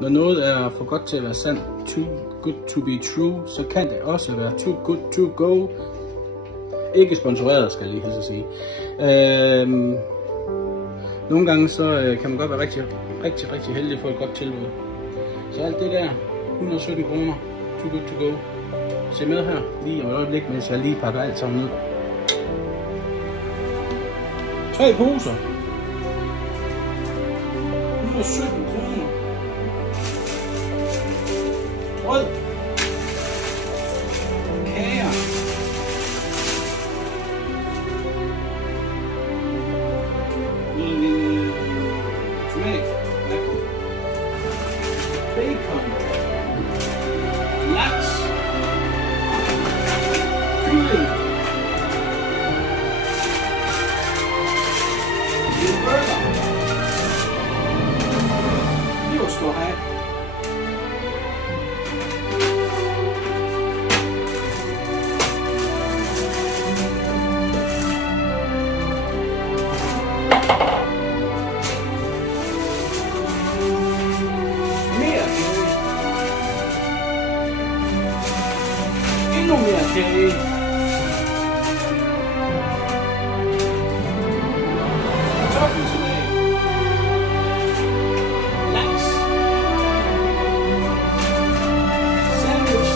Når noget er for godt til at være sandt, too good to be true, så kan det også være too good to go. Ikke sponsoreret, skal jeg lige helst sige. Nogle gange så kan man godt være rigtig heldig at få et godt tilbud. Så alt det der, 117 kroner, too good to go. Se med her, lige om et øjeblik, mens jeg lige pakker alt sammen ned. 3 poser. 117 kroner. Brød. Kager. Tomat. Bacon. Laks. Kylling. Burger. Leverståhaj. Endnu mere kage. Kartoffelsalat. Laks. Sandwich.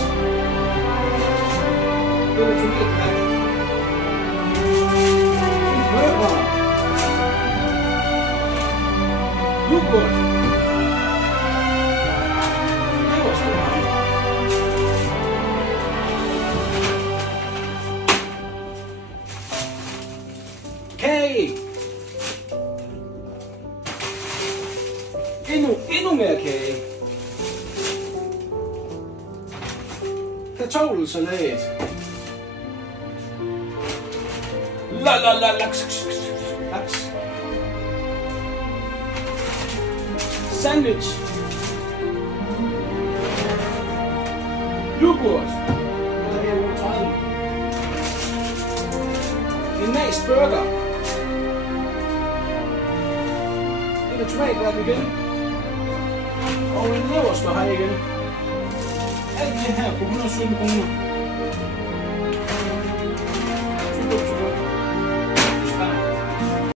Det er tomatpakke. En burger. Yoghurt. Leverståhaj. Kage. Endnu mere kage. Kartoffelsalat. Laks. Sandwich. Yoghurt. En nice burger. En tomatpakke igen. Og en leverståhaj igen. Alt det her på 117 kroner.